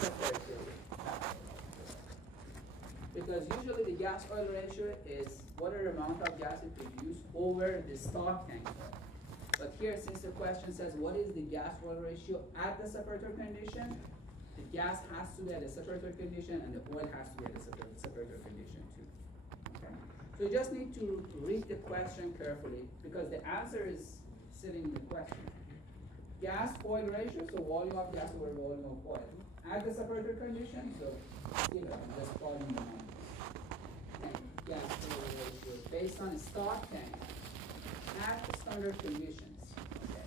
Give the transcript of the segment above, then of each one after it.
separated. Because usually the gas-oil ratio is whatever amount of gas it produced over the stock tank. But here, since the question says what is the gas-oil ratio at the separator condition, the gas has to be at a separator condition and the oil has to be at a separator condition too. Okay? So you just need to read the question carefully because the answer is sitting in the question. Gas-oil ratio, so volume of gas over volume of oil. At the separator condition, so I'm just following the numbers. Gas-oil ratio based on a stock tank at the standard conditions. Okay.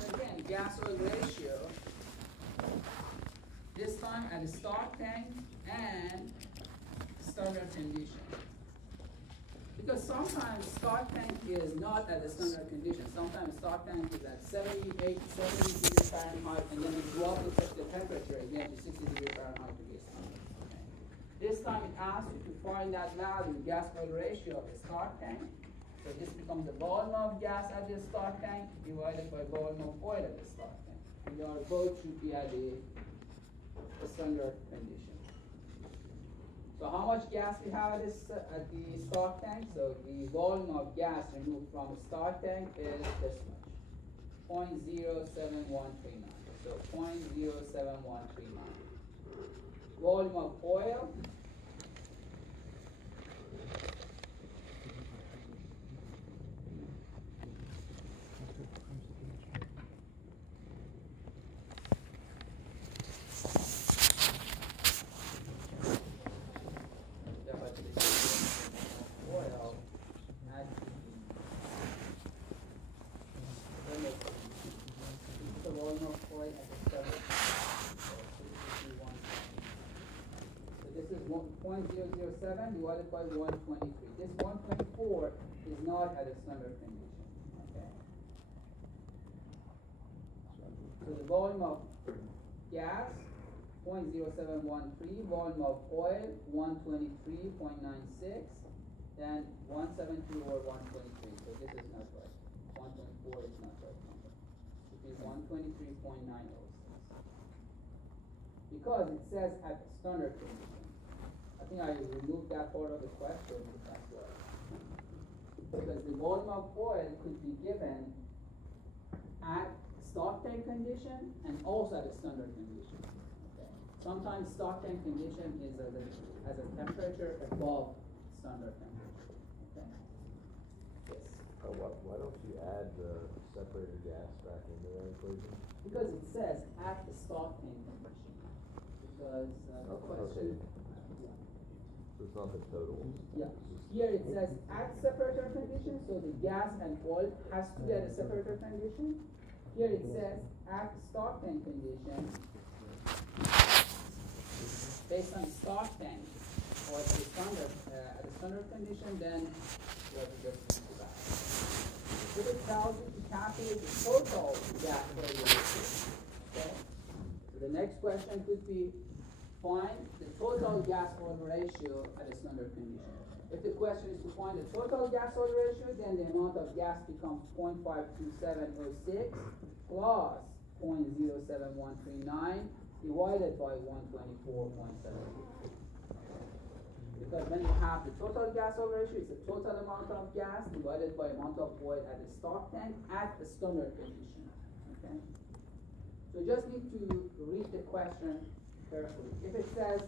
So again, gas-oil ratio, this time at the stock tank and standard condition. Because sometimes stock tank is not at the standard condition. Sometimes stock tank is at 70 degrees Fahrenheit, and then it drops the temperature again to 60 degrees Fahrenheit to be standard. Okay. This time it asks you to find that value, gas-oil ratio of the stock tank. So this becomes the volume of gas at the stock tank divided by volume of oil at the stock tank. And they are both should be at the standard condition. So how much gas we have at the stock tank? So the volume of gas removed from the stock tank is this much, 0.07139. So 0.07139. Volume of oil, divided by 123. This 124 is not at a standard condition. Okay. So the volume of gas, 0.0713, volume of oil, 123.96, then 172 over 123. So this is not right. 124 is not right number. It is 123.906. Because it says at standard condition. I think I removed that part of the question as well. Because the volume of oil could be given at stock tank condition and also at a standard condition. Okay. Sometimes stock tank condition is as a temperature above standard temperature. Okay. Yes. Why don't you add the separator gas back into that equation? Because it says at the stock tank condition. Because the question. Okay. So it's not the total. Yeah. Here it says at separator condition, so the gas and oil has to be at a separator condition. Here it says at stock tank condition, based on stock tank or the standard at a standard condition, then you have to just do that. If it tells you to calculate the total gas oil ratio, okay? So the next question could be find the total gas-oil ratio at a standard condition. If the question is to find the total gas-oil ratio, then the amount of gas becomes 0.52706 plus 0.07139 divided by 124.72. Because when you have the total gas-oil ratio, it's the total amount of gas divided by amount of oil at the stock tank at the standard condition. Okay? So just need to read the question carefully. If it says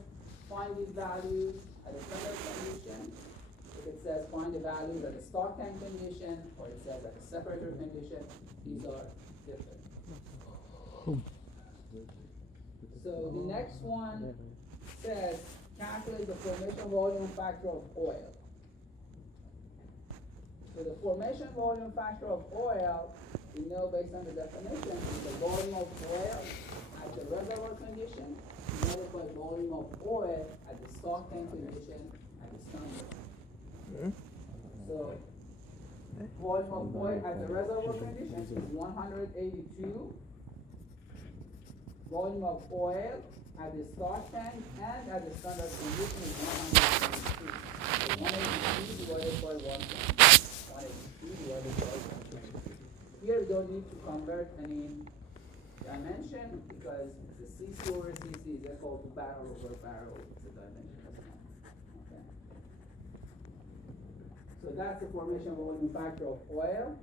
find these values at a standard condition, if it says find the values at a stock tank condition, or it says at a separator condition, these are different. So the next one says calculate the formation volume factor of oil. So the formation volume factor of oil, we know based on the definition, is the volume of oil at the reservoir condition divided by volume of oil at the stock tank condition at the standard. So volume of oil at the reservoir condition is 182. Volume of oil at the stock tank and at the standard condition is 182. So 182 divided by 182 divided by 122. Here we don't need to convert any Dimension, because the CC over CC is equal to barrel over barrel, it's the dimension of one. Okay. So that's the formation volume factor of oil.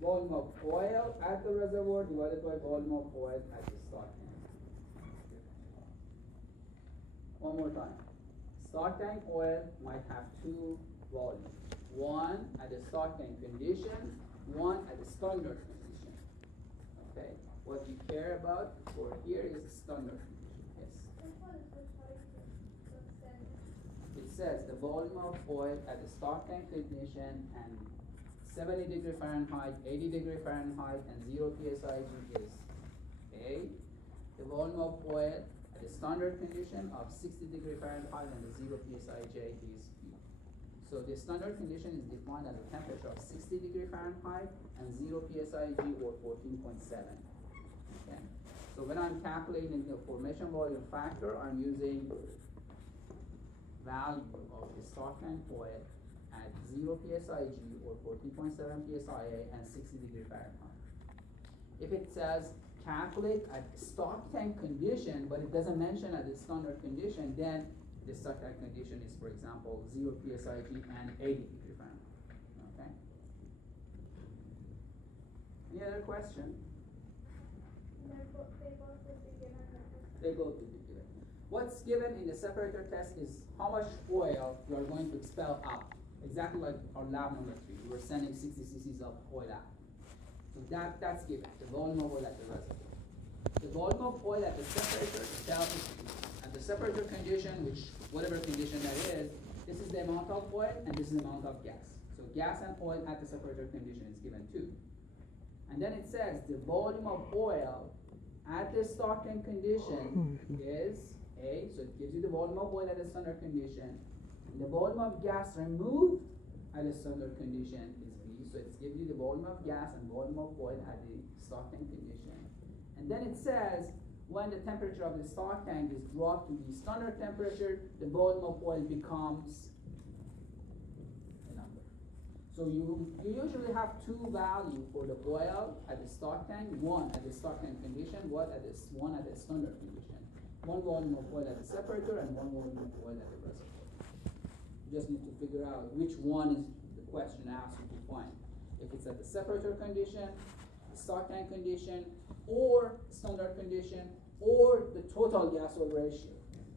Volume of oil at the reservoir divided by volume of oil at the start tank. One more time. Start tank oil might have two volumes. One at the start tank condition, one at the standard condition. Okay. What we care about for here is the standard condition. Yes. It says the volume of oil at the start tank condition and 70 degree Fahrenheit, 80 degree Fahrenheit, and 0 psi is A. The volume of oil at the standard condition of 60 degree Fahrenheit and the 0 psi is B. So the standard condition is defined as a temperature of 60 degree Fahrenheit and 0 psi or 14.7. Okay. So when I'm calculating the formation volume factor, I'm using value of the start tank oil at 0 psi or 14.7 psi and 60 degree Fahrenheit. If it says calculate at start tank condition, but it doesn't mention at the standard condition, then the start tank condition is, for example, 0 psi and 80 degree Fahrenheit. Okay. Any other question? They both will be given. What's given in the separator test is how much oil you are going to expel out. Exactly like our lab number 3. We were sending 60 cc's of oil out. So that's given, the volume of oil at the reservoir. The volume of oil at the separator itself is at the separator condition, which whatever condition that is, this is the amount of oil and this is the amount of gas. So gas and oil at the separator condition is given too. And then it says the volume of oil at the start tank condition is A, so it gives you the volume of oil at the standard condition. And the volume of gas removed at the standard condition is B, so it gives you the volume of gas and volume of oil at the start tank condition. And then it says when the temperature of the start tank is dropped to the standard temperature, the volume of oil becomes a number. So you usually have two values for the oil at the start tank, one at the start tank condition, one at the standard condition. One volume of oil at the separator and one volume of oil at the reservoir. You just need to figure out which one is the question asks you to find. If it's at the separator condition, the start tank condition, or standard condition, or the total gas oil ratio.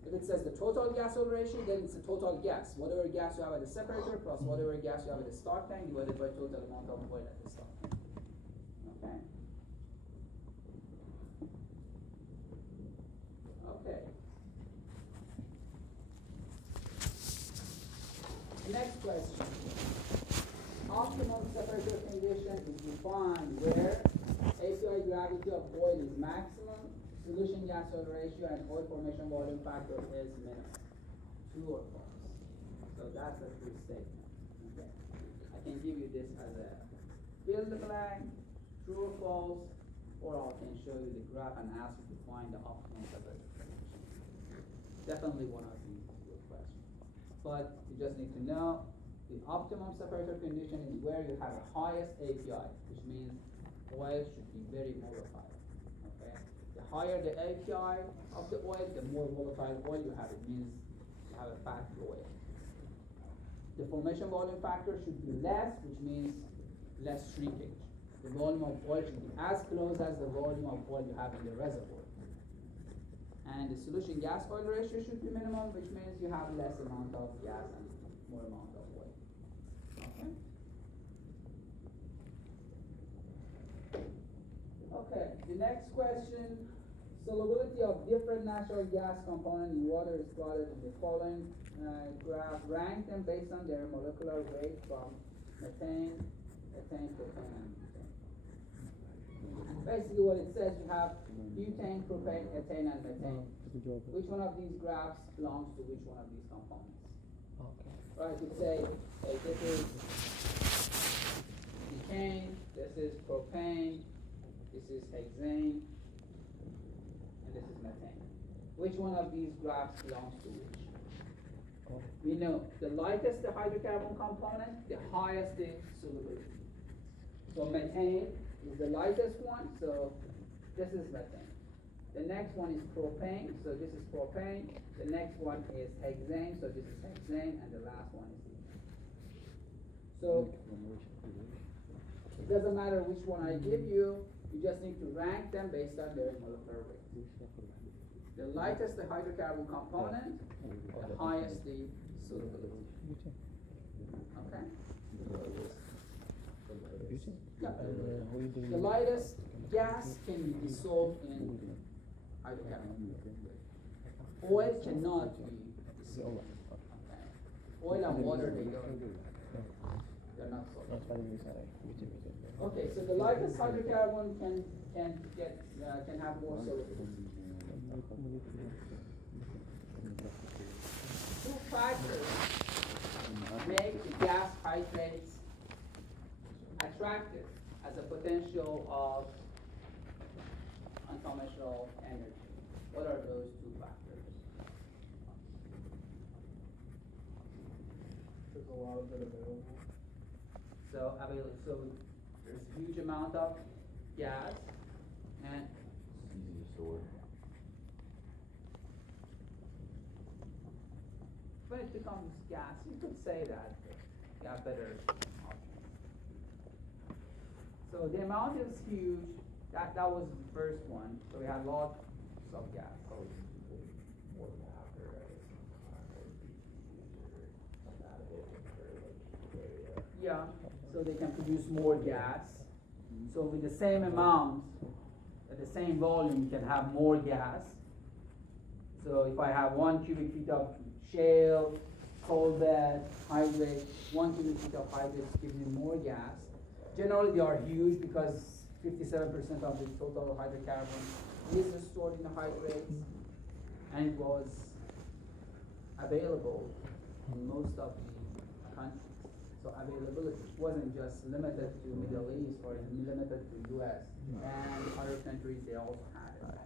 If it says the total gas oil ratio, then it's the total gas. Whatever gas you have at the separator plus whatever gas you have at the start tank divided by total amount of oil at the start tank. Okay. Okay. Next question. Optimum separator condition is defined where API gravity of oil is maximum, solution gas oil ratio, and oil formation volume factor is minimum. True or false? So that's a true statement. Okay. I can give you this as a fill in the blank, true or false, or I can show you the graph and ask you to find the optimum separator condition. Definitely one of these is a good question. But you just need to know the optimum separator condition is where you have the highest API, which means oil should be very volatile. Okay? The higher the API of the oil, the more volatile oil you have. It means you have a fat oil. The formation volume factor should be less, which means less shrinkage. The volume of oil should be as close as the volume of oil you have in the reservoir. And the solution gas oil ratio should be minimum, which means you have less amount of gas and more amount of oil. Okay? Okay, the next question, solubility of different natural gas components in water is plotted in the following graph. Rank them based on their molecular weight from methane, ethane, propane, and butane. Basically what it says, you have butane, propane, ethane, and methane. Which one of these graphs belongs to which one of these components? Okay. Right, you could say, hey, this is butane, this is propane, this is hexane, and this is methane. Which one of these graphs belongs to which? We know the lightest the hydrocarbon component, the highest the solubility. So methane is the lightest one, so This is methane. The next one is propane, so this is propane. The next one is hexane, so this is hexane, and the last one is ethane. So it doesn't matter which one I give you, you just need to rank them based on their molecular weight. The lightest the hydrocarbon component, the highest the solubility. Okay? Yeah. The lightest gas can be dissolved in hydrocarbon. Oil cannot be dissolved. Okay. Oil and water, they're not solid. Okay, so the lightest hydrocarbon can have more solubility. Two factors make the gas hydrates attractive as a potential of unconventional energy. What are those two factors? There's a lot of it available. So there's a huge amount of gas and It's easy to store. when it becomes gas, you could say that you have better options. So the amount is huge. That was the first one. So we had lots of gas. More than half their Yeah. So they can produce more gas. So with the same amount, at the same volume, you can have more gas. So if I have 1 cubic feet of shale, coal bed, hydrate, 1 cubic feet of hydrates gives me more gas. Generally, they are huge because 57% of the total hydrocarbon is stored in the hydrates, and it was available in most of the countries. So availability wasn't just limited to Middle East or limited to US, and other countries, they also had it.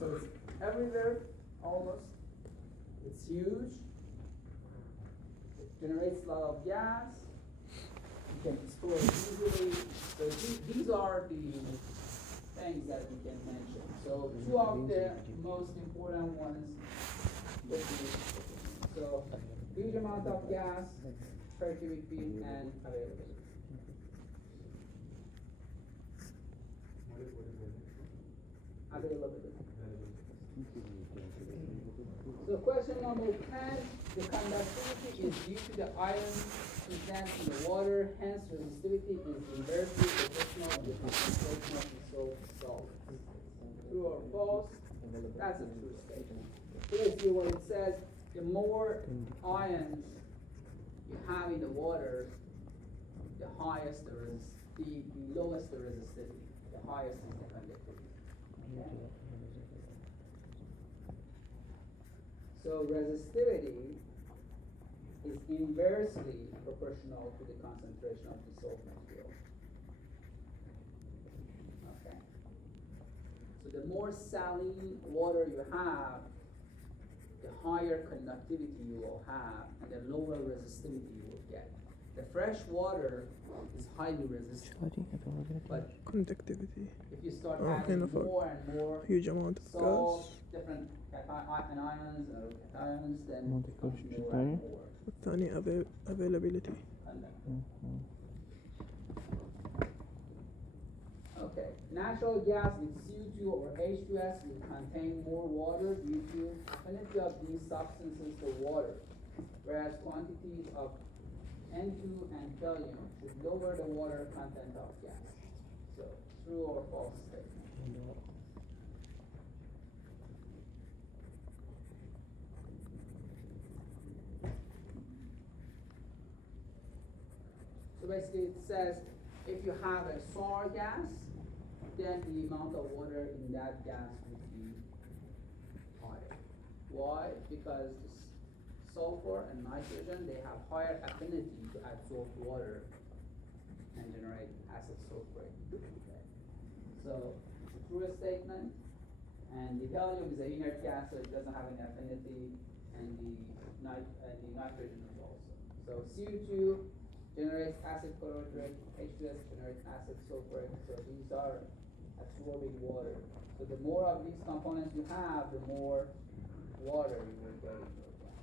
So it's everywhere, almost. It's huge. It generates a lot of gas. You can store it easily. So these are the things that we can mention. So two of the most important ones would be, so huge amount of gas per cubic feet and availability. Availability. So question number 10, the conductivity is due to the ion present in the water, hence resistivity is inversely proportional to the concentration of dissolved solvents. True or false? That's a true statement. Basically what it says, the more ions you have in the water, the lowest the resistivity, the highest is the conductivity. Okay? So resistivity is inversely proportional to the concentration of dissolved material. Okay. So the more saline water you have, the higher conductivity you will have, and the lower resistivity you will get. The fresh water is highly resistant, but Conductivity. if you start adding more and more Huge amount of salt, gas. different anions or cations, then it becomes more and more والثاني availability. conductive. Okay, natural gas with CO2 or H2S will contain more water due to affinity of these substances to water, whereas quantities of N2 and helium should lower the water content of gas. So, true or false statement? So basically it says if you have a sour gas, then the amount of water in that gas would be higher. Why? Because sulfur and nitrogen, they have higher affinity to absorb water and generate acid sulfate. Okay. So it's a true statement, and the helium is an inert gas, so it doesn't have any affinity, and the nitrogen is also. So CO2 generates acid chlorhydric, H2S generates acid sulfuric, so these are a absorbing water. So the more of these components you have, the more water you will get in your gas.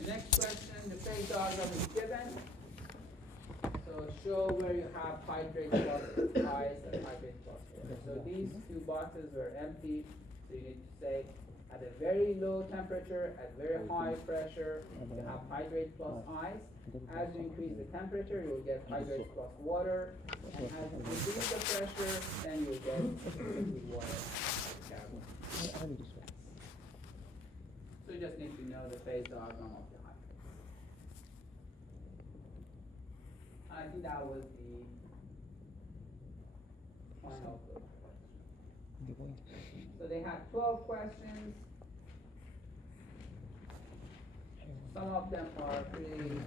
The next question, the phase diagram is given. So show where you have hydrate plus ice and hydrate plus water. So these two boxes were empty. So you need to say at a very low temperature, at very high pressure, you have hydrate plus ice. As you increase the temperature, you will get hydrate plus water. And as you reduce the pressure, then you will get liquid water. So you just need to know the phase diagram of the hydrate. I think that was the final question. So they had 12 questions. Some of them are pretty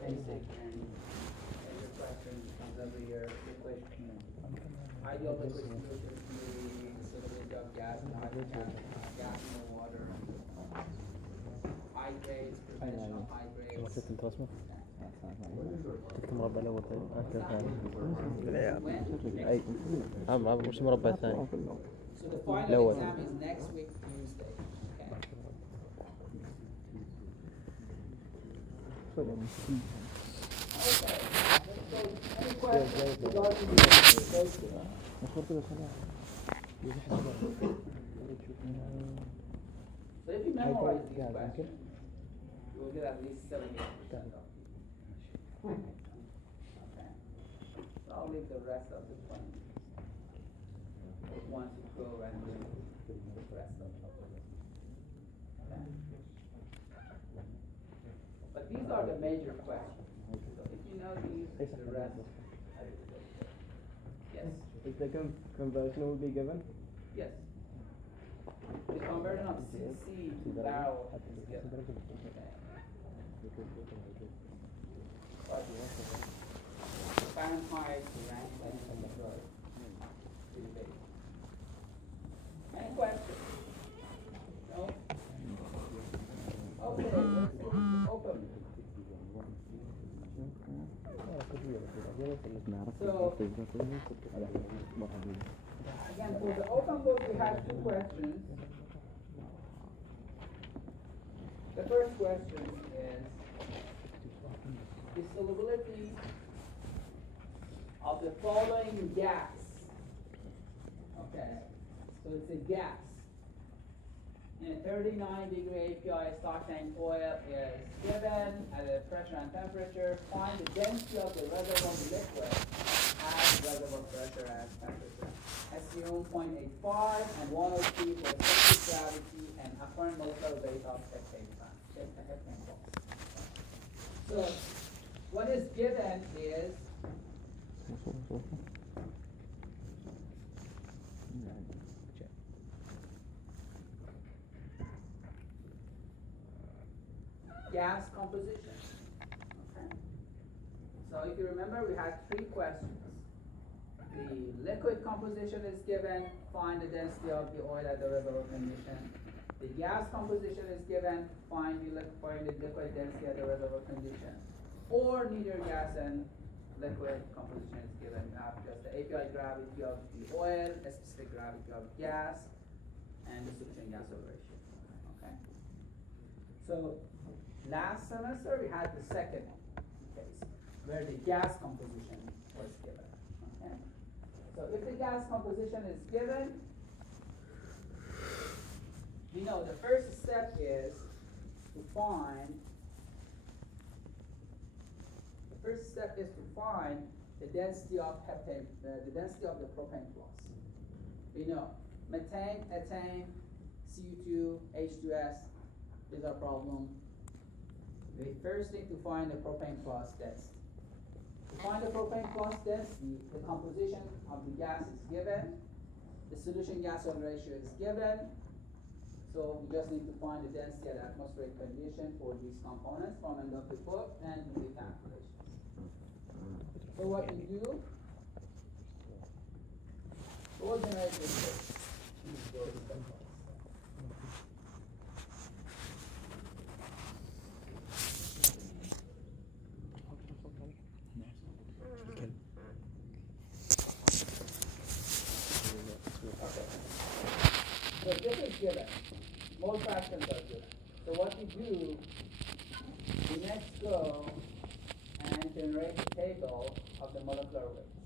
basic and major questions comes every year. Liquid, ideal liquid solutions, the solubility of gas and hydrogen, gas in the water, hydrates, prevention of hydrates. مربع الأول طيب لا أي وش المربع الثاني؟ So the final الأول exam is next week Tuesday. Okay. Okay. So any questions regarding the question? So if you memorize these questions, you will get at least 78% of them. Okay. So I'll leave the rest of the 20. Once you go and do the rest of it. Okay. But these are the major questions. So if you know these, the rest. Yes. Is the conversion will be given? Yes. The conversion of CC to barrel is given. Okay. Fahrenheit to Rankine centigrade. Any questions? No? Okay, let's open. So, again, for the open book, we have two questions. The first question is the solubility of the following gas. Okay, so it's a gas. In a 39-degree API stock tank oil is given at a pressure and temperature. Find the density of the reservoir liquid at reservoir pressure and temperature. Assume 0.85 and 103 for effective gravity and apparent molecular weight of heptane bonds. So what is given is gas composition. Okay. So if you remember, we had three questions. The liquid composition is given, find the density of the oil at the reservoir condition. The gas composition is given, find the liquid density at the reservoir condition. Or neither gas and liquid composition is given. You have just the API gravity of the oil, a specific gravity of gas, and the solution gas oil ratio. Okay. So last semester we had the second case where the gas composition was given. Okay. So if the gas composition is given, we know the first step is to find the density of heptane, the density of the propane plus. We know methane, ethane, CO2, H2S is our problem. We first need to find the propane plus density. To find the propane plus density, the composition of the gas is given, the solution gas oil ratio is given, so we just need to find the density at atmospheric condition for these components from end of the book and do the calculations. So what you do, we'll generate this. So this is given. Mole fractions are given. So what we do, we next go and generate the table of the molecular weights.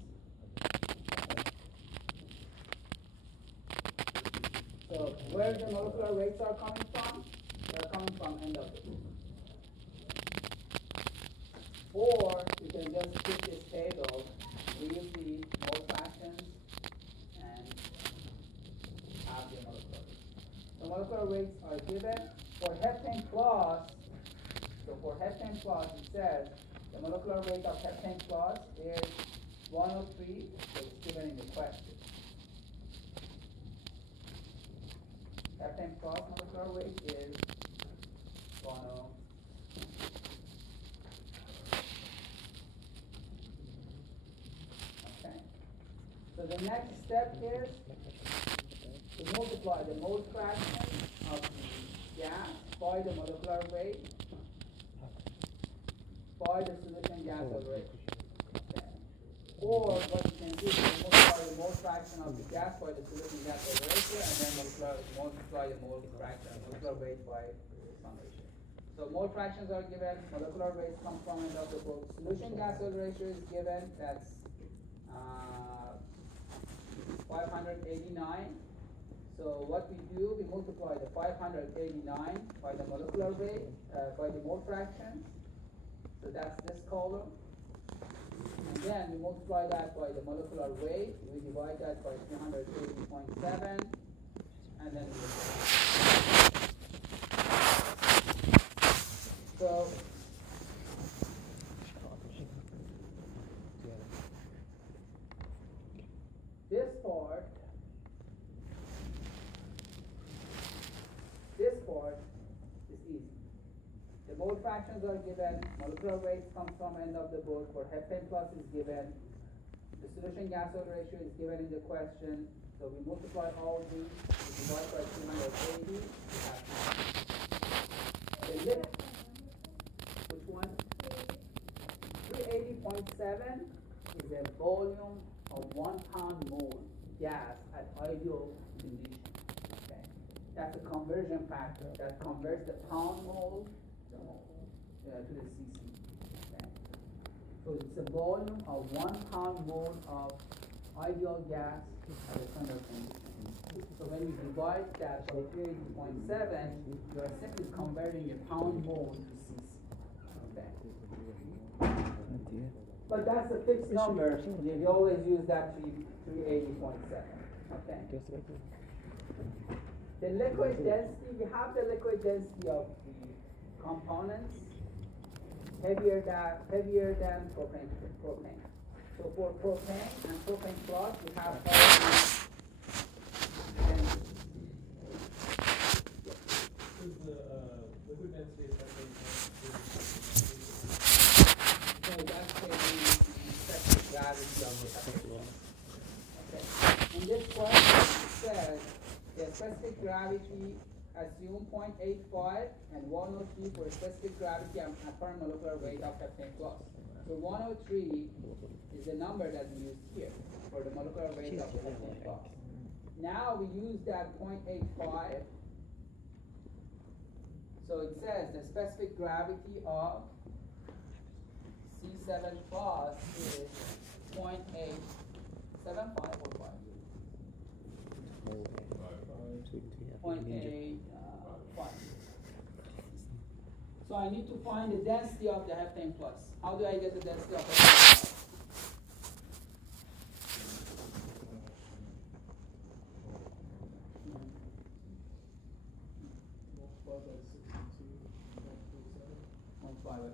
So where the molecular weights are coming from? They're coming from end of the book. Or you can just keep this table, leave the mole fractions, and have the molecular weights. The molecular weights are given for heptane plus. So for heptane plus, it says the molecular weight of heptane plus is 103, so it's given in the question. Heptane plus molecular weight is 103. Okay. So the next step is to multiply the mole fraction of the gas by the molecular weight by the solution gas ratio. Okay. Or what you can do is multiply the mole fraction of the gas by the solution gas ratio, and then multiply the mole fraction, molecular weight by some ratio. So mole fractions are given, molecular weights come from end of the book. Solution gas ratio is given, that's 589. So what we do, we multiply the 589 by the molecular weight, by the mole fraction. So that's this column. And then we multiply that by the molecular weight. We divide that by 380.7. And then we so this part is easy. The mole fractions are given, molecular weights come from end of the book, for heptane plus is given, the solution gas oil ratio is given in the question, so we multiply all these, we divide by 280, we have the lip, which one? 380.7 is a volume of 1 pound mole gas at ideal condition. Okay, that's a conversion factor that converts the pound mole to the cc. Okay, so it's a volume of 1 pound mole of ideal gas at a standard condition. So when you divide that by 380.7, you are simply converting a pound mole to cc. Okay. But that's a fixed number. You always use that 380.7. Okay. The liquid density, we have the liquid density of the components heavier than propane. So for propane and propane plus, we have liquid density so that's the effective gravity of the okay. In this question, it says the specific gravity assume 0.85 and 103 for specific gravity and apparent molecular weight of heptane plus. So 103 is the number that we use here for the molecular weight of the heptane plus. Now we use that 0.85. So it says the specific gravity of C7 plus is 0.875 or 5. 0.85. So I need to find the density of the heptane plus. How do I get the density of heptane plus? Multiply by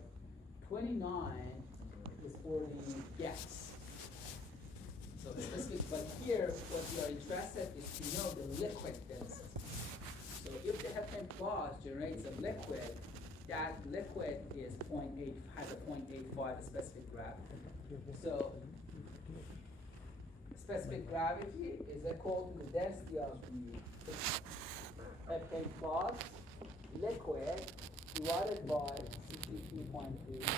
29 is for the gas. So the specific, but here what we are interested is to know the liquid density. So if the heptane plus generates a liquid, that liquid is 0.8, has a 0.85 specific gravity. So specific gravity is equal to the density of the heptane plus liquid divided by 62.37.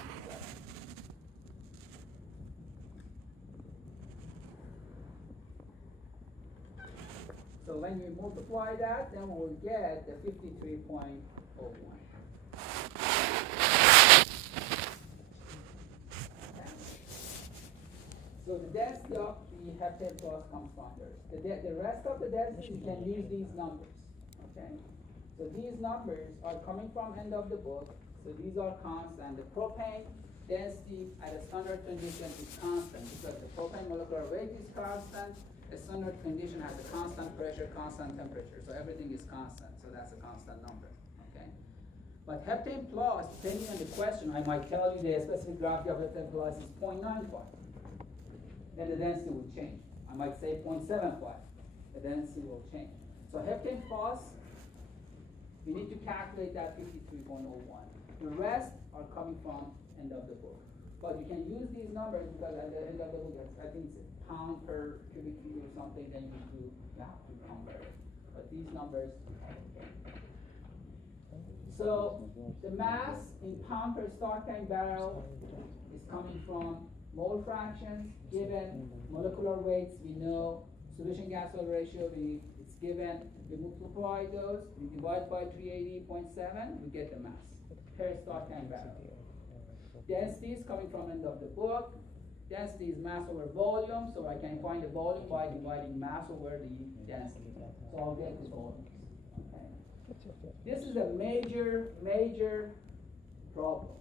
So when we multiply that, then we'll get the 53.01. So the density of the heptane plus comes from first. The rest of the density, you can use these numbers. Okay? So these numbers are coming from end of the book. So these are constant. The propane density at a standard condition is constant because the propane molecular weight is constant. A standard condition has a constant pressure, constant temperature. So everything is constant. So that's a constant number. Okay? But heptane plus, depending on the question, I might tell you the specific gravity of heptane plus is 0.95. Then the density will change. I might say 0.75. The density will change. So heptane plus, you need to calculate that 53.01. The rest are coming from end of the book. But you can use these numbers because at the end of the book, I think it's a pound per cubic feet or something, then you have to convert it. But these numbers are okay. So the mass in pound per stock tank barrel is coming from mole fractions given, molecular weights we know, solution gas oil ratio it's given. We multiply those, we divide by 380.7, we get the mass per stock tank barrel. Density is coming from end of the book. Density is mass over volume, so I can find the volume by dividing mass over the density. So I'll get the volumes. Okay. This is a major problem.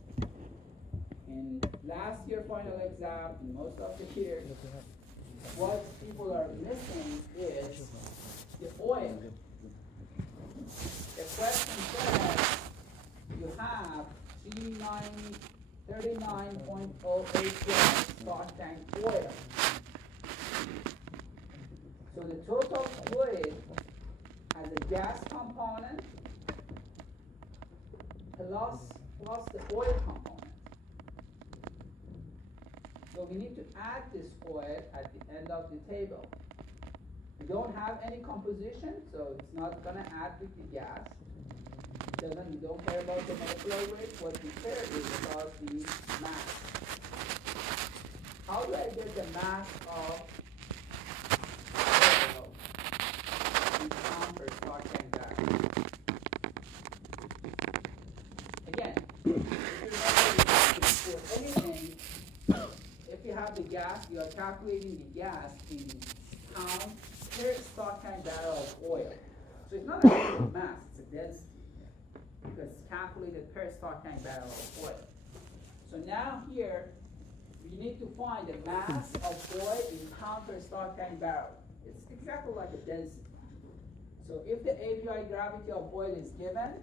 In last year final exam, in most of the years, what people are missing is the oil. The question says you have 39.08 grams stock tank oil. So the total fluid has a gas component plus the oil component. So we need to add this oil at the end of the table. We don't have any composition, so it's not going to add with the gas. We don't care about the molecular weight. What we care is about the mass. How do I get the mass of oil in pound per stock tank barrel? Again, if you remember for anything, if you have the gas, you are calculating the gas in pound per stock tank barrel of oil. So it's not actually a mass, it's a density. Because it's calculated per stock tank barrel of oil. So now here, you need to find the mass of oil in pound per stock tank barrel. It's exactly like a density. So if the API gravity of oil is given,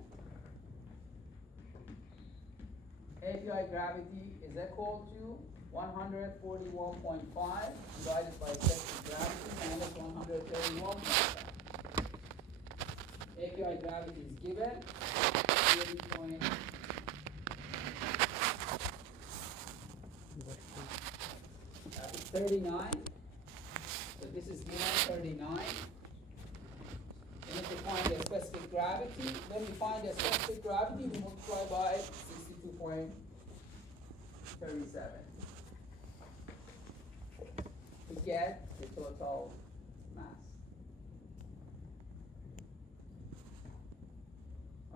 API gravity is equal to 141.5 divided by specific gravity minus 131.5. API gravity is given. 39. So this is given 39. We need to find the specific gravity. When we find the specific gravity, we multiply by 62.37 to get the total mass.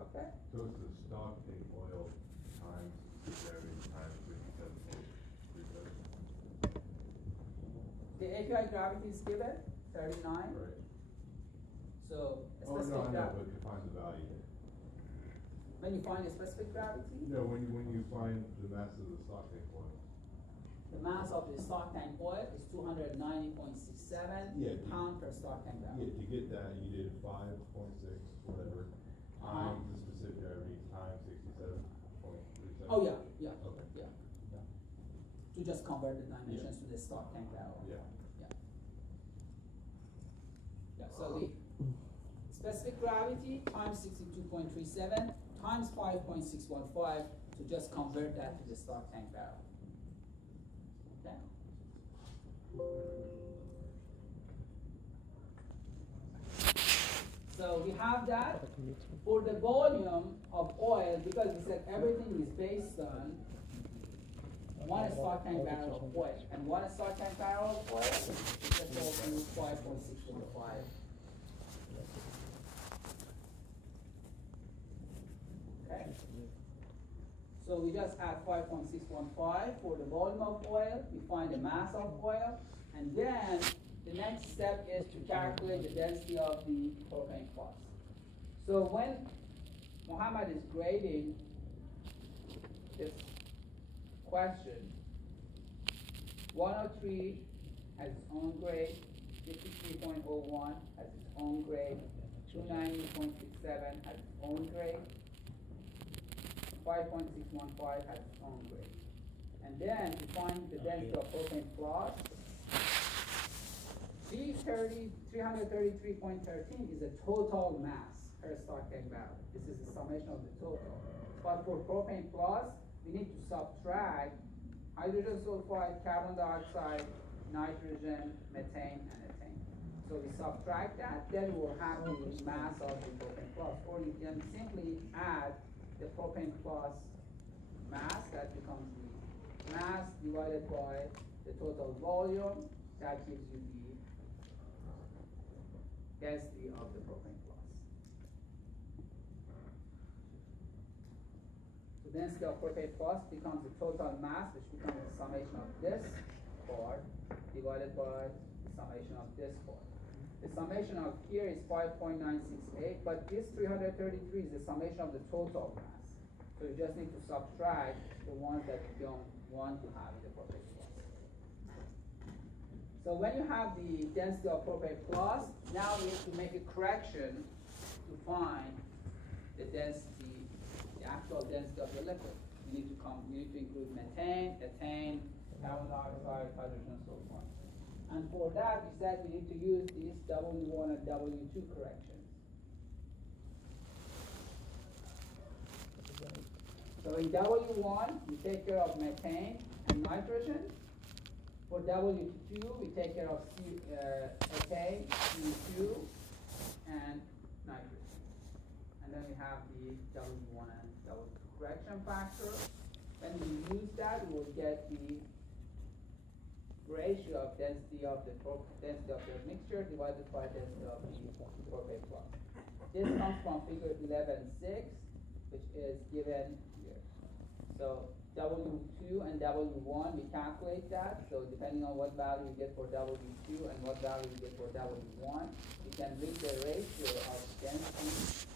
Okay? So it's the stock tank oil times the gravity times 57.37. The API gravity is given 39. Right. So a Oh, specific no, gravity. but to find the value. When you find a specific gravity, No, when you find the mass of the stock tank oil. the mass of the stock tank oil is 290.67 pound per stock tank barrel. Yeah, to get that, you did 5.6, whatever, times the specific gravity times 67.37. Oh yeah. Okay. Yeah. To just convert the dimensions to the stock tank barrel. Yeah. So the specific gravity times 62.37 times 5.615 to just convert that to the stock tank barrel. Okay. So we have that for the volume of oil, because we said everything is based on one stock tank barrel of oil, and one stock tank barrel of oil is equal to 5.615 So we just add 5.615 for the volume of oil, we find the mass of oil, and then the next step is to calculate the density of the propane plus. So when Muhammad is grading this question, 103 has its own grade, 53.01 has its own grade, 290.67 has its own grade, 5.615 has its own grade. And then to find the density of propane plus, 333.13 is a total mass per stocktank barrel. This is the summation of the total. But for propane plus, we need to subtract hydrogen sulfide, carbon dioxide, nitrogen, methane, and ethane. So we subtract that, then we'll have the mass of the propane plus. Or you can simply add the propane plus mass, that becomes the mass divided by the total volume, that gives you the density of the propane plus. The density of propane plus becomes the total mass, which becomes the summation of this part divided by the summation of this part. The summation of here is 5.968, but this 333 is the summation of the total mass. So you just need to subtract the ones that you don't want to have in the propane plus. So when you have the density of propane plus, now we have to make a correction to find the density, the actual density of the liquid. You need to include methane, ethane, carbon dioxide, hydrogen sulfide. And for that, we said we need to use these W1 and W2 corrections. So in W1, we take care of methane and nitrogen. For W2, we take care of ethane, CO2, and nitrogen. And then we have the W1 and W2 correction factor. When we use that, we will get the ratio of density of the mixture divided by density of the propane plus. This comes from figure 11.6, which is given here. So W2 and W1, we calculate that. So depending on what value you get for W2 and what value you get for W1, you can read the ratio of density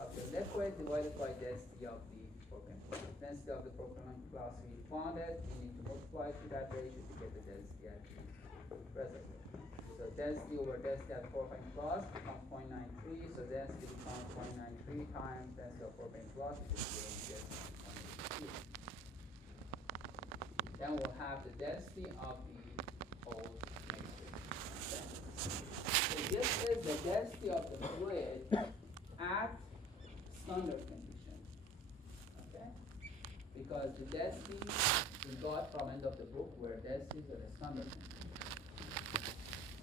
of the liquid divided by density of the propane plus. Density of the propane plus, we found it. We need to multiply to that ratio to get the density at the reservoir. So density over density at propane plus becomes 0.93. So density becomes 0.93 times density of propane plus, which is given here. Then we'll have the density of the whole mixture. Okay. So this is the density of the fluid at standard condition. Okay? Because the density we got from end of the book where densities are the standard condition.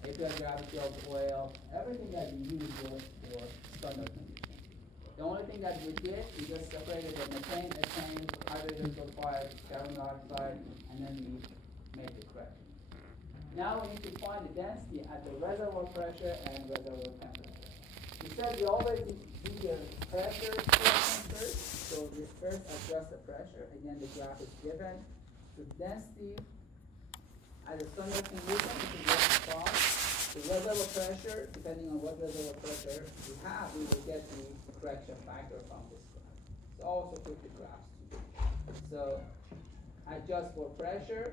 API gravity of oil, everything that we use was for standard condition. The only thing that we did, we just separated the methane, ethane, hydrogen sulfide, carbon dioxide, and then we made the correction. Now we need to find the density at the reservoir pressure and reservoir temperature. We said we always do the pressure correction first, so we first adjust the pressure. Again, the graph is given. So density at the standard condition, which is what we found. The reservoir pressure, depending on what reservoir pressure we have, we will get the correction factor from this graph. So also put the graphs together. So adjust for pressure.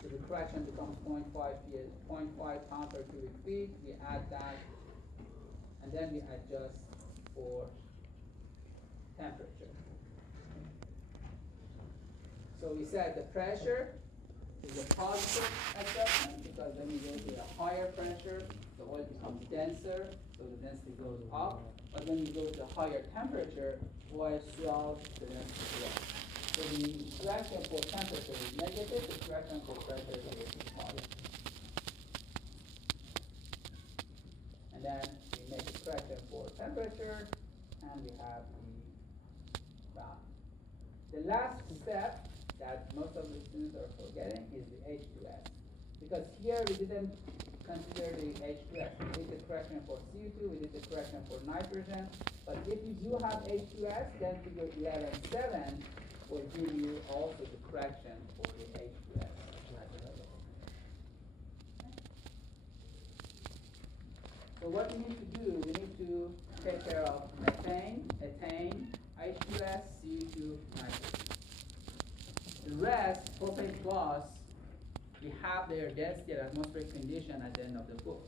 So the correction becomes 0.5 pound per cubic feet. We add that, and then we adjust for temperature. So we said the pressure is a positive adjustment because when you go to a higher pressure, the oil becomes denser, so the density goes up. But when you go to a higher temperature, oil swells, the density goes up. So the correction for temperature is negative, the correction for pressure is positive. And then we make a correction for temperature, and we have the value. The last step that most of the students are forgetting is the H2S. Because here we didn't consider the H2S. We did the correction for CO2, we did the correction for nitrogen. But if you do have H2S, then figure 11.7 will give you also the correction for the H2S. So what we need to do, we need to take care of methane, ethane, H2S, CO2, nitrogen. The rest, propane plus, we have their density at atmospheric condition at the end of the book.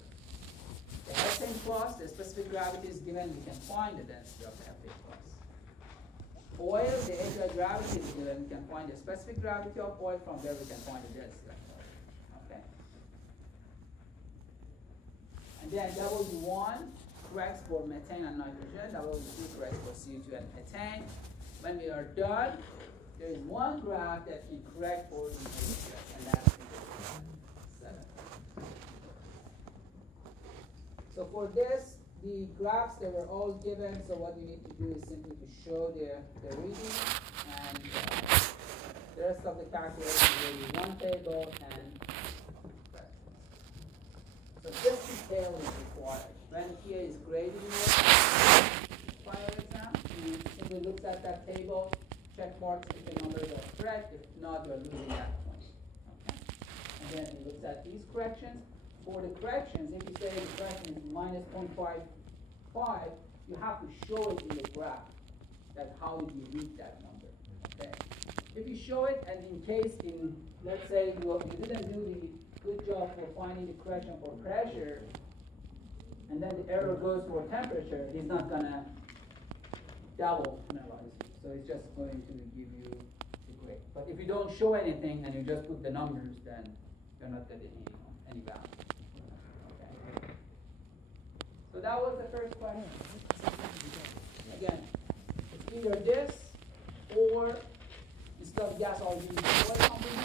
The ethane plus, the specific gravity is given, we can find the density of the ethane plus. Oil, the API gravity is given, we can find the specific gravity of oil, from there we can find the density of oil. Okay? And then W1 corrects for methane and nitrogen, W2 corrects for CO2 and ethane. When we are done, there is one graph that can correct for the H2S, and that's figure 7. So for this, the graphs that were all given, so what you need to do is simply to show the reading, and the rest of the calculations will be one table and questions. So this detail is required. When PA is grading your final exam, he simply looks at that table, check marks if the numbers are correct. If not, you're losing that point. Okay? And then he looks at these corrections. For the corrections, if you say the correction is minus 0.55, you have to show it in the graph. That how did you reach that number? Okay. If you show it, and in case let's say you didn't do the good job for finding the correction for pressure, and then the error goes for temperature, he's not gonna double penalize you. So it's just going to give you the grade. But if you don't show anything and you just put the numbers, then you're not getting any value. Okay. So that was the first question. Again, it's either this, or instead of gas, I'll give you the oil composition,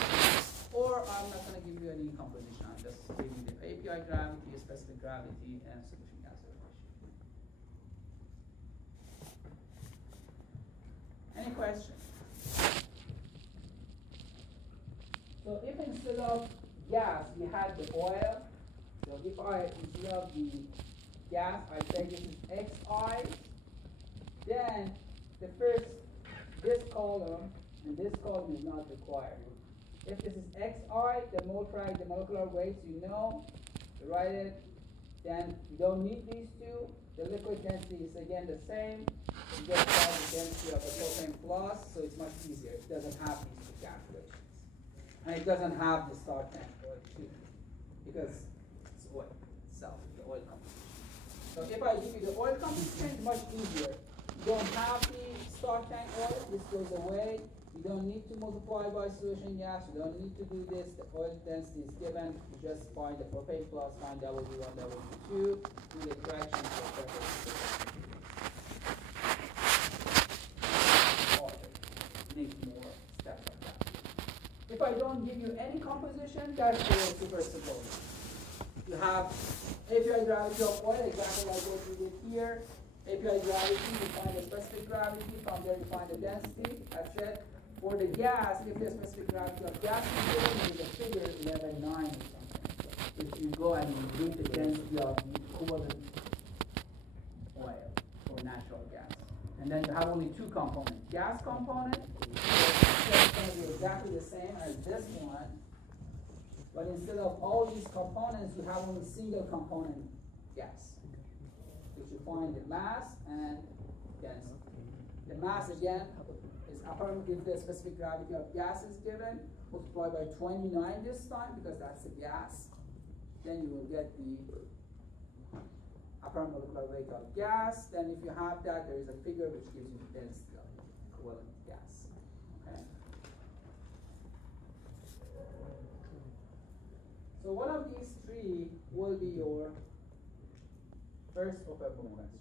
or I'm not going to give you any composition. I'm just giving you the API gravity, specific gravity, and solution gas ratio. Any questions? So if instead of gas we had the oil, so if instead of the gas I say this is Xi, then this column and this column is not required. If this is Xi, the molecular weights you write it, then you don't need these two. The liquid density is again the same. You just find the density of the propane plus, so it's much easier. It doesn't have these two calculations. And it doesn't have the start tank oil too, because it's oil itself, the oil composition. So if I give you the oil composition, it's much easier. You don't have the start tank oil, this goes away. You don't need to multiply by solution gas, you don't need to do this, the oil density is given, you just find the propane plus, find W1, W2, do the corrections for pressure. Need more steps like that. If I don't give you any composition, that's super simple. You have API gravity of oil, exactly like what we did here. API gravity, you find the specific gravity, from there you find the density, that's it. For the gas, if the specific gravity of gas is given, you figure 11.9 or something. If you go and you read the density of the equivalent oil or natural gas. And then you have only two components. Gas component, it's going to be exactly the same as this one. But instead of all these components, you have only single component gas. Which you find the mass and density. The mass again is apparent if the specific gravity of gas is given, multiply by 29 this time because that's the gas. Then you will get the apparent molecular weight of gas. Then if you have that, there is a figure which gives you the density of the equivalent gas. Okay. So one of these three will be your first open book question.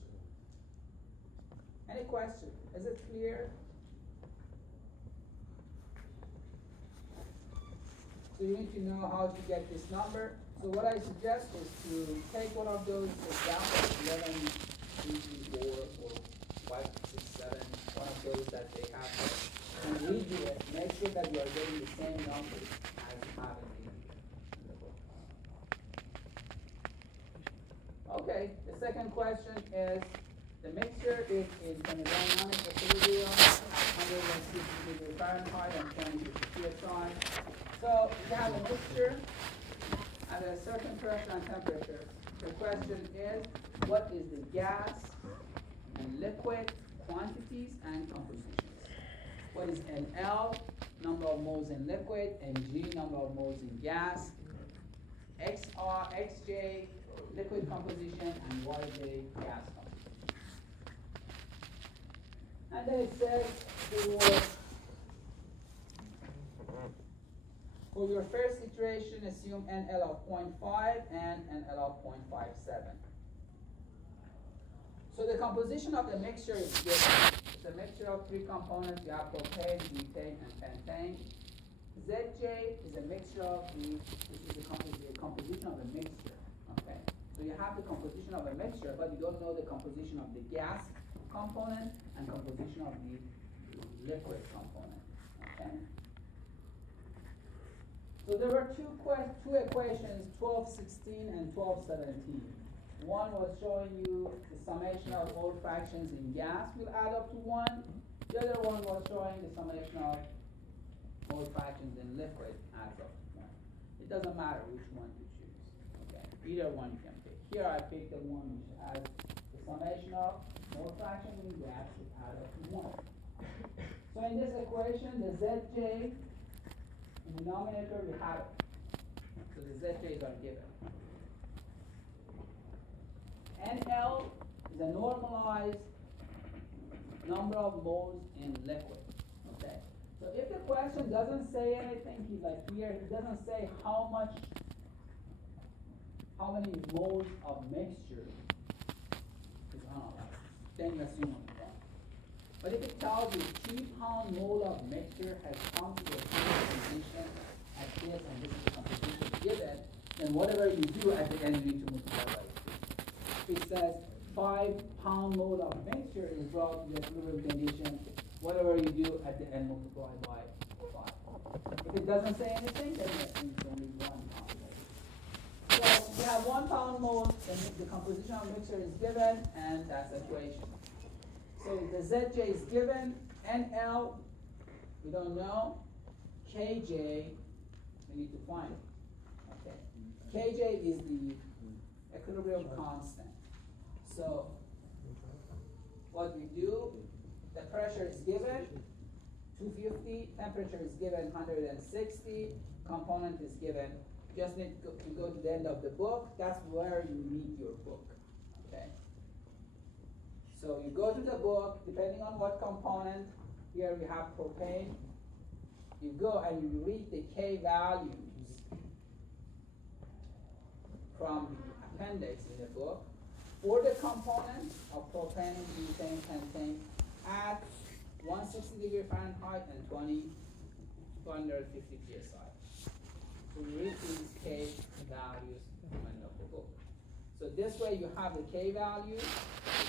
Any question? Is it clear? So you need to know how to get this number. So what I suggest is to take one of those examples, 11, 3, 3, 4, or 5, 6, 7, one of those that they have there, and redo it. Make sure that you are getting the same numbers as you have in the book. second question is, the mixture is in thermodynamic equilibrium at 160 degrees Fahrenheit and 20 psi. So you have a mixture at a certain pressure and temperature. The question is, what is the gas and liquid quantities and compositions? What is NL, number of moles in liquid, and G, number of moles in gas, XR, XJ, liquid composition, and YJ, gas composition. And then it says for your first iteration, assume NL of 0.5 and NL of 0.57. So the composition of the mixture is given. It's a mixture of three components. You have propane, butane, and pentane. Zj is a mixture of this is the composition of a mixture. Okay. So you have the composition of a mixture, but you don't know the composition of the gas component and composition of the liquid component. Okay. So there were two equations, 1216 and 1217. One was showing you the summation of all fractions in gas will add up to 1. The other one was showing the summation of all fractions in liquid adds up to 1. It doesn't matter which one you choose. Okay, either one you can pick. Here I picked the one which has the summation of all fractions in gas should add up to 1. So in this equation, the Zj in the denominator we have it. So the Zj's are given. NL is a normalized number of moles in liquid. Okay. So if the question doesn't say anything, like here, it doesn't say how many moles of mixture is analyzed, then you assume it's wrong. But if it tells you 3 pound mole of mixture has come to a composition at this and this is the composition given, then whatever you do at the end you need to multiply by 3. If it says 5 pound mole of mixture is brought to the equilibrium condition, whatever you do at the end multiply by 5. If it doesn't say anything, then you assume it's only 1 pound mole. So if you have 1 pound mole, then the composition of mixture is given, and that's the equation. So the Zj is given, NL, we don't know, Kj, we need to find it. Okay. Kj is the equilibrium constant. So what we do, the pressure is given, 250, temperature is given 160, component is given. Just need to go to the end of the book. That's where you read your book. Okay. So you go to the book, depending on what component. Here we have propane. You go and you read the K values from the appendix in the book for the components of propane, butane, pentane at 160 degree Fahrenheit and 250 psi. So you read these K values from the end of the book. So this way you have the K values.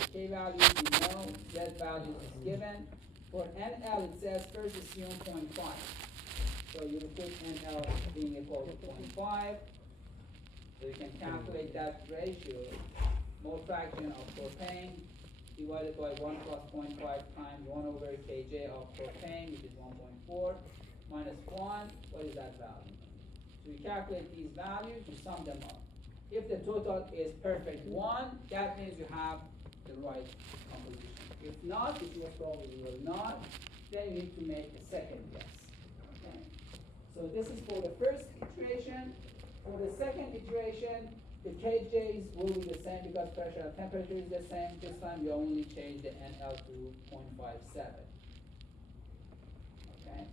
The K values you know, Z value is given. For NL it says first assume 0.5. So you will put NL being equal to 0.5. So you can calculate that ratio, mole fraction of propane divided by 1 plus 0.5 times 1 over Kj of propane, which is 1.4, minus 1. What is that value? So you calculate these values, you sum them up. If the total is perfect 1, that means you have the right composition. If not, which most probably will not, then you need to make a second guess. Okay? So this is for the first iteration. For the second iteration, the KJs will be the same because pressure and temperature is the same. This time you only change the NL to 0.57. Okay?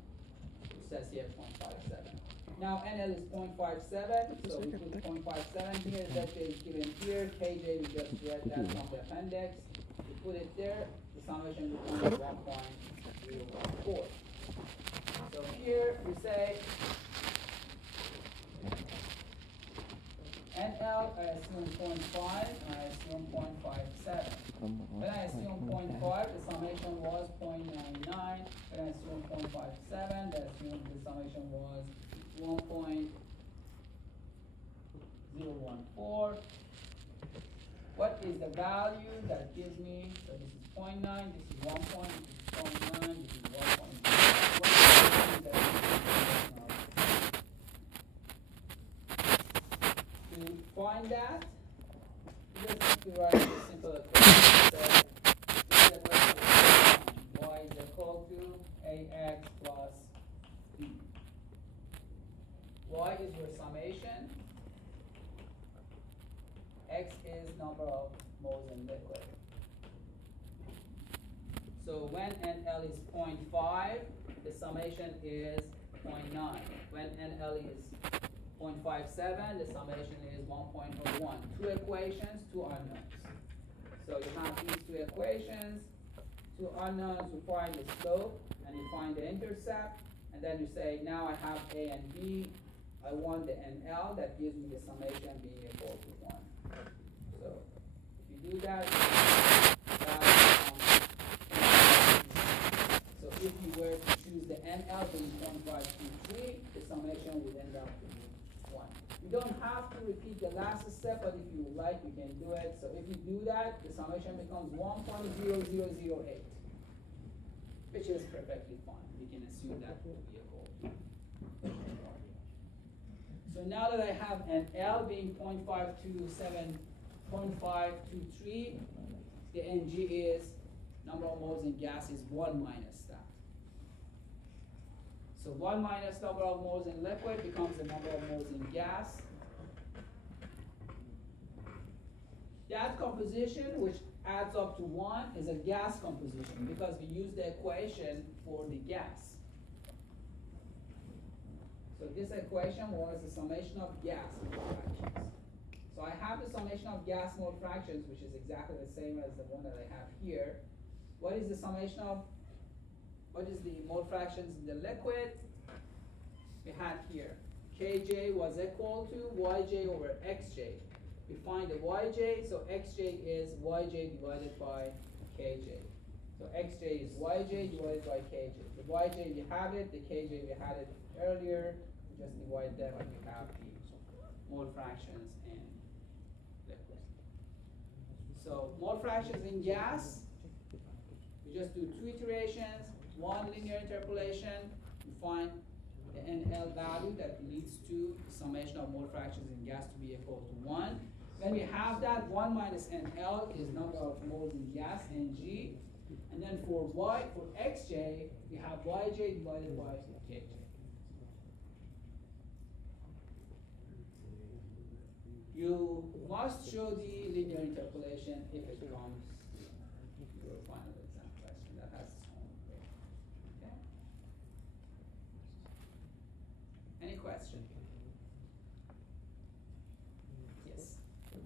It says here 0.57. Now NL is 0.57, so we put 0.57 here. Zj is given here. KJ, we just read that from the appendix. We put it there. The summation becomes 1.014. So here we say NL, I assume 0.5, and I assume 0.57. When I assume 0.5, the summation was 0.99. When I assume 0.57, the summation was 1.014. What what is the value that gives me, so this is 0.9, this is 1 point, this is 0.9, this is 1 point. What is the value that to find that, you just need to write a simple equation. So, this is a question of y is equal to ax plus b. Y is your summation. X is number of moles in liquid. So when NL is 0.5, the summation is 0.9. When NL is 0.57, the summation is 1.01. Two equations, two unknowns. So you have these two equations, two unknowns, you find the slope, and you find the intercept, and then you say, now I have A and B, I want the NL, that gives me the summation being equal to 1. So if you do that, so if you were to choose the NL being 0.523, the summation would end up to 1. You don't have to repeat the last step, but if you would like, you can do it. So if you do that, the summation becomes 1.0008, which is perfectly fine. We can assume that will be equal. So now that I have an L being 0.523, the Ng is number of moles in gas is 1 minus that. So 1 minus number of moles in liquid becomes the number of moles in gas. That composition, which adds up to 1, is a gas composition because we use the equation for the gas. So this equation was the summation of gas mole fractions. So I have the summation of gas mole fractions, which is exactly the same as the one that I have here. What is the summation of, what is the mole fractions in the liquid? We had here, Kj was equal to Yj over Xj. We find the Yj, so Xj is Yj divided by Kj. So Xj is Yj divided by Kj. The Yj, we have it, the Kj, we had it earlier. We just divide them and we have the mole fractions in liquid. So mole fractions in gas, we just do 2 iterations, 1 linear interpolation, we find the NL value that leads to the summation of mole fractions in gas to be equal to 1. Then we have that 1 minus NL is number of moles in gas, Ng. And then for Xj, we have Yj divided by Kj. You must show the linear interpolation if it comes to your final exam question. That has its own way. Okay? Any question? Yes. Is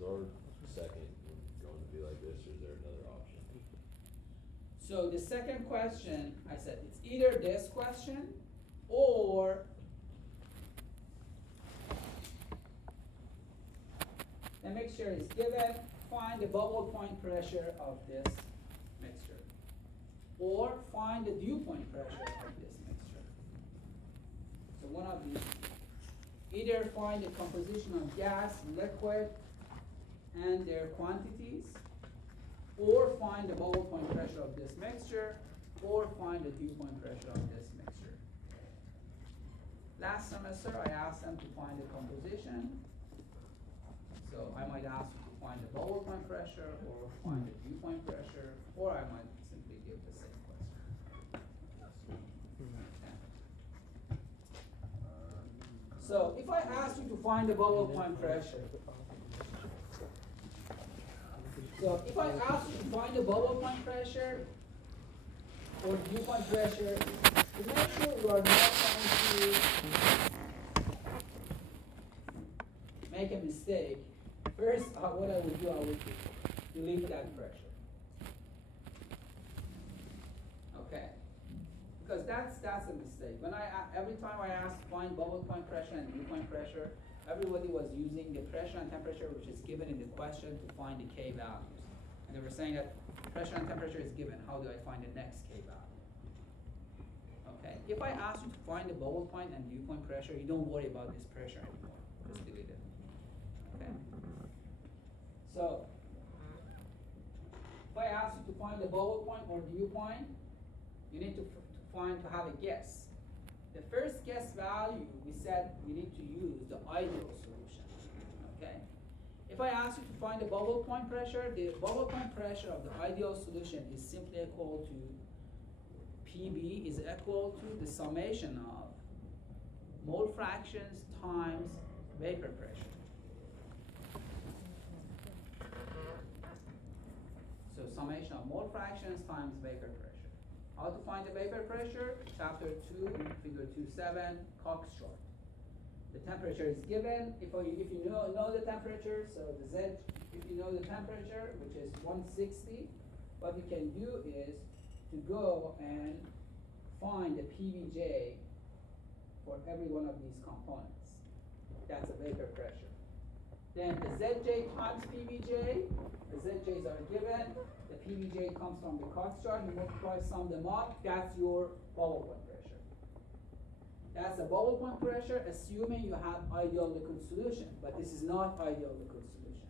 our second going to be like this, or is there another option? So the second question, I said it's either this question or the mixture is given, find the bubble point pressure of this mixture. Or find the dew point pressure of this mixture. So one of these. Either find the composition of gas, liquid, and their quantities, or find the bubble point pressure of this mixture, or find the dew point pressure of this mixture. Last semester, I asked them to find the composition. So I might ask you to find the bubble point pressure, or find the dew point pressure, or I might simply give the same question. Okay. So if I ask you to find the bubble point pressure, so if I ask you to find the bubble point pressure or dew point pressure, to make sure you are not trying to make a mistake, first what I would do, I would delete that pressure. Okay, because that's a mistake. When every time I ask find bubble point pressure and dew point pressure, everybody was using the pressure and temperature which is given in the question to find the K values. And they were saying that pressure and temperature is given. How do I find the next K value? Okay. If I ask you to find the bubble point and dew point pressure, you don't worry about this pressure anymore. Just delete it. Okay. So find the bubble point or dew point, you need to have a guess. The first guess value, we said we need to use the ideal solution, okay? If I ask you to find the bubble point pressure, the bubble point pressure of the ideal solution is simply equal to PB is equal to the summation of mole fractions times vapor pressure. So summation of mole fractions times vapor pressure. How to find the vapor pressure? Chapter 2, figure 2.7, Cox chart. The temperature is given. If you know the temperature, so the Z, if you know the temperature, which is 160, what you can do is to go and find the PVJ for every one of these components. That's a vapor pressure. Then the Zj times PVJ, the Zj's are given, the PVJ comes from the Cox chart, you multiply, sum them up, that's your bubble point pressure. That's a bubble point pressure, assuming you have ideal liquid solution, but this is not ideal liquid solution.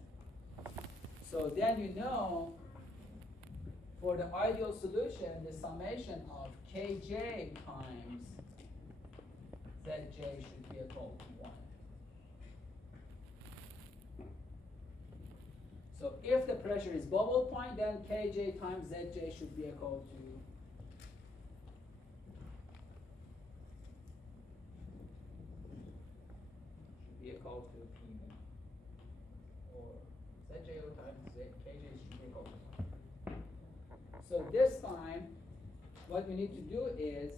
So then you know, for the ideal solution, the summation of Kj times Zj should be equal to 1. So if the pressure is bubble point, then Kj times Zj should be equal to PB. Or Zj times Kj should be equal to 1. So this time, what we need to do is,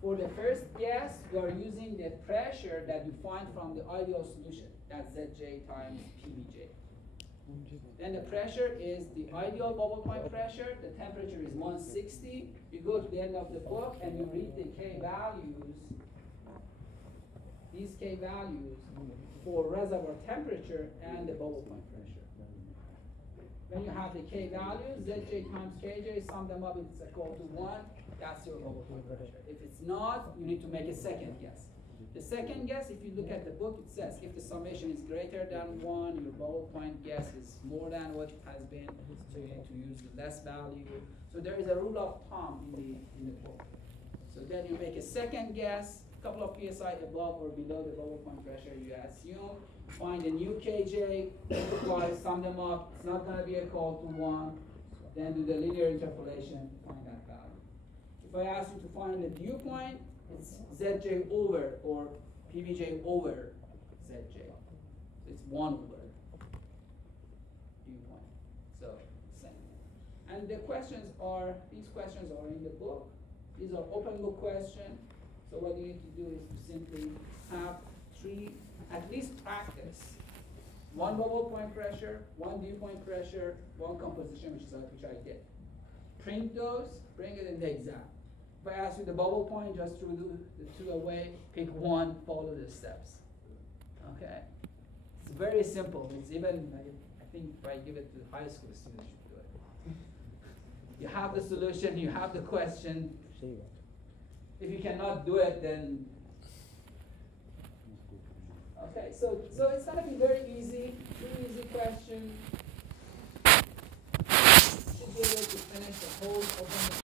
for the first guess, we are using the pressure that you find from the ideal solution. That's Zj times PBJ. Then the pressure is the ideal bubble point pressure. The temperature is 160. You go to the end of the book and you read the K values, these K values for reservoir temperature and the bubble point pressure. When you have the K values, Zj times Kj, sum them up, it's equal to 1. That's your bubble point pressure. If it's not, you need to make a second guess. The second guess, if you look at the book, it says if the summation is greater than 1, your bubble point guess is more than what it has been, so you need to use less value. So there is a rule of thumb in the book. So then you make a second guess, a couple of psi above or below the bubble point pressure, you assume, find a new Kj, multiply, sum them up, it's not going to be equal to 1, then do the linear interpolation, find that value. If I ask you to find the dew point, it's Zj over or PVJ over Zj. So it's 1 over dew point. So same. And the questions are, these questions are in the book. These are open book questions. So what you need to do is to simply have 3, at least practice. 1 bubble point pressure, 1 dew point pressure, 1 composition, which I did. Print those, bring it in the exam. If I ask you the bubble point, just throw the 2 away, pick 1, follow the steps. Okay? It's very simple. It's even, I think if I give it to high school students, you should do it. You have the solution, you have the question. If you cannot do it, then okay, so it's going to be very easy, 3 easy questions. You should be able to finish the whole open